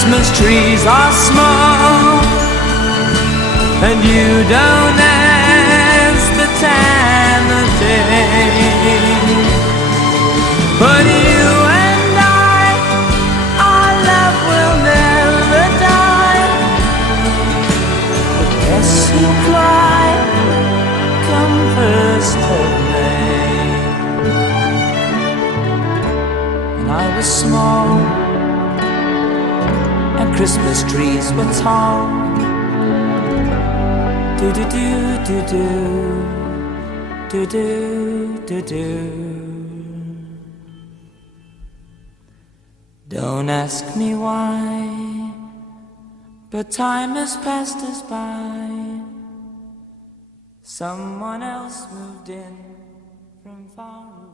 Christmas trees are small, and you don't ask the time of day. But you and I, our love will never die. But yes, you cry come first of May. And I was small, and Christmas trees were tall. Do do do do do do do do do. Don't ask me why, but time has passed us by. Someone else moved in from far away.